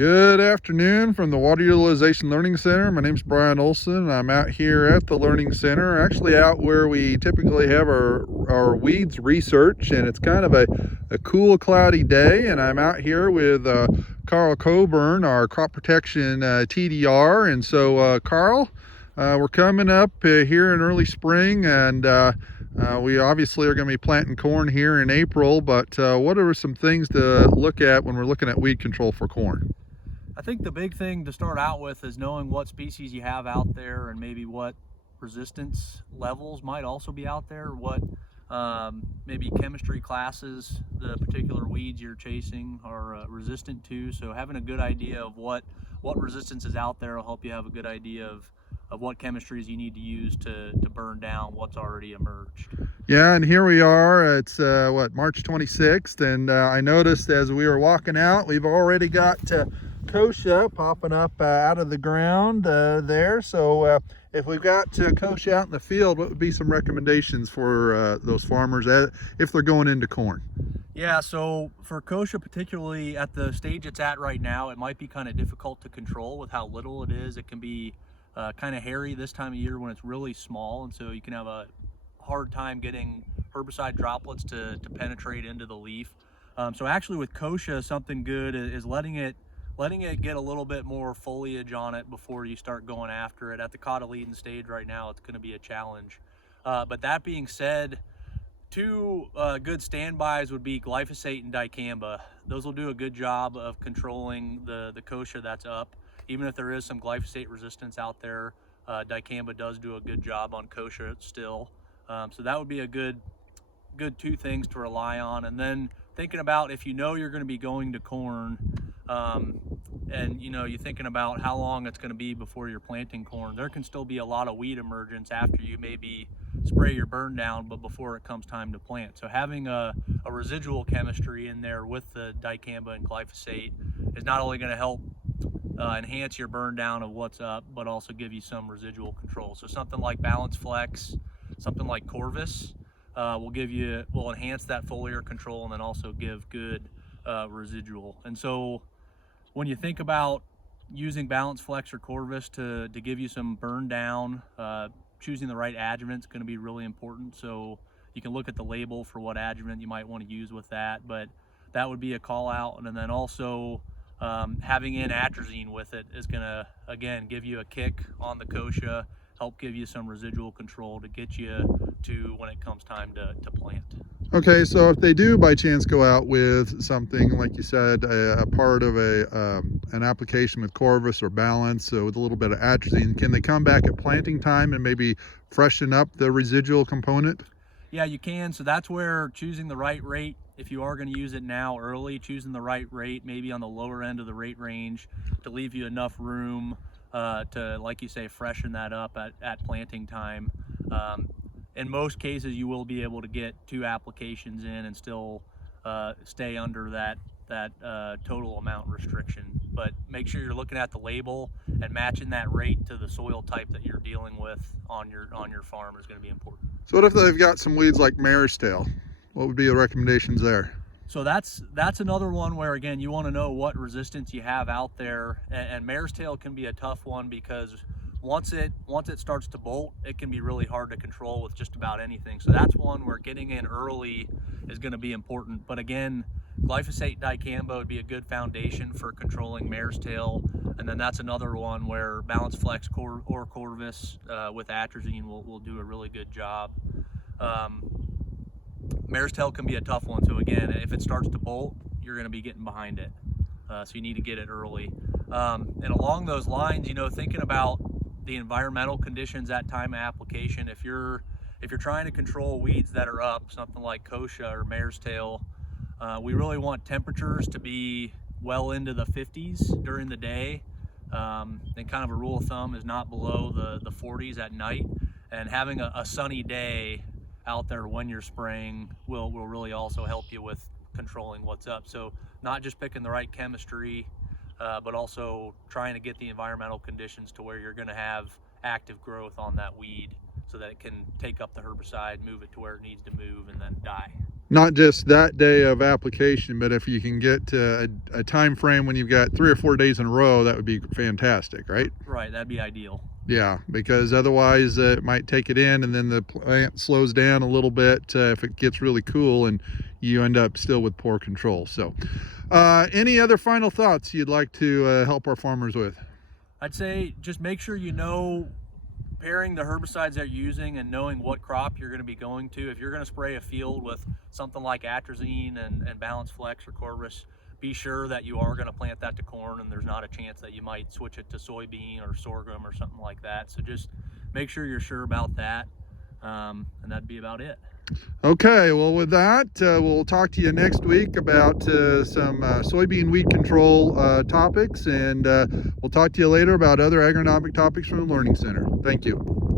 Good afternoon from the Water Utilization Learning Center. My name is Brian Olson. I'm out here at the Learning Center, actually out where we typically have our weeds research, and it's kind of a cool, cloudy day, and I'm out here with Carl Coburn, our crop protection TDR. And so, Carl, we're coming up here in early spring, and we obviously are going to be planting corn here in April, but what are some things to look at when we're looking at weed control for corn? I think the big thing to start out with is knowing what species you have out there and maybe what resistance levels might also be out there, what maybe chemistry classes the particular weeds you're chasing are resistant to. So having a good idea of what resistance is out there will help you have a good idea of what chemistries you need to use to burn down what's already emerged. Yeah, and here we are. It's March 26th, and I noticed as we were walking out, we've already got kochia popping up out of the ground there. So if we've got kochia out in the field, what would be some recommendations for those farmers if they're going into corn? Yeah, so for kochia, particularly at the stage it's at right now, it might be kind of difficult to control with how little it is. It can be kind of hairy this time of year when it's really small, and so you can have a hard time getting herbicide droplets to penetrate into the leaf. So actually with kochia, something good is letting it get a little bit more foliage on it before you start going after it. At the cotyledon stage right now, it's going to be a challenge. But that being said, two good standbys would be glyphosate and dicamba. Those will do a good job of controlling the kochia that's up. Even if there is some glyphosate resistance out there, dicamba does do a good job on kochia still. So that would be a good two things to rely on. And then thinking about if you know you're going to be going to corn, and you're thinking about how long it's going to be before you're planting corn, there can still be a lot of weed emergence after you maybe spray your burn down, but before it comes time to plant. So having a residual chemistry in there with the dicamba and glyphosate is not only going to help enhance your burn down of what's up, but also give you some residual control. So something like Balance Flex, something like Corvus will enhance that foliar control and then also give good residual. And so when you think about using Balance Flex or Corvus to give you some burn down, choosing the right adjuvant is going to be really important. So you can look at the label for what adjuvant you might want to use with that, but that would be a call out. And then also having in atrazine with it is going to, again, give you a kick on the kochia, help give you some residual control to get you to when it comes time to plant. Okay, so if they do by chance go out with something, like you said, a part of an application with Corvus or Balance with a little bit of atrazine, can they come back at planting time and maybe freshen up the residual component? Yeah, you can. So that's where choosing the right rate, if you are going to use it now early, choosing the right rate, maybe on the lower end of the rate range to leave you enough room to, like you say, freshen that up at planting time. In most cases, you will be able to get 2 applications in and still stay under that total amount restriction. But make sure you're looking at the label and matching that rate to the soil type that you're dealing with on your farm is going to be important. So what if they've got some weeds like mare's tail? What would be the recommendations there? So that's another one where, again, you want to know what resistance you have out there, and mare's tail can be a tough one because once it starts to bolt, it can be really hard to control with just about anything. So that's one where getting in early is going to be important. But again, glyphosate dicamba would be a good foundation for controlling mare's tail. And then that's another one where Balance Flex or Corvus with atrazine will do a really good job. Mare's tail can be a tough one. So again, if it starts to bolt, you're going to be getting behind it. So you need to get it early. And along those lines, thinking about the environmental conditions at time of application, if you're trying to control weeds that are up, something like kochia or mare's tail, we really want temperatures to be well into the 50s during the day, and kind of a rule of thumb is not below the 40s at night. And having a sunny day out there when you're spraying will really also help you with controlling what's up. So not just picking the right chemistry, but also trying to get the environmental conditions to where you're going to have active growth on that weed so that it can take up the herbicide, move it to where it needs to move, and then die. not just that day of application, but if you can get a time frame when you've got 3 or 4 days in a row, that would be fantastic, right? Right, that'd be ideal. Yeah, because otherwise it might take it in and then the plant slows down a little bit if it gets really cool, and you end up still with poor control. So any other final thoughts you'd like to help our farmers with? I'd say just make sure you know pairing the herbicides they're using and knowing what crop you're going to be going to. If you're going to spray a field with something like atrazine and Balance Flex or Corvus, be sure that you are going to plant that to corn, and there's not a chance that you might switch it to soybean or sorghum or something like that. So just make sure you're sure about that, and that'd be about it. Okay, well with that, we'll talk to you next week about some soybean weed control topics, and we'll talk to you later about other agronomic topics from the Learning Center. Thank you.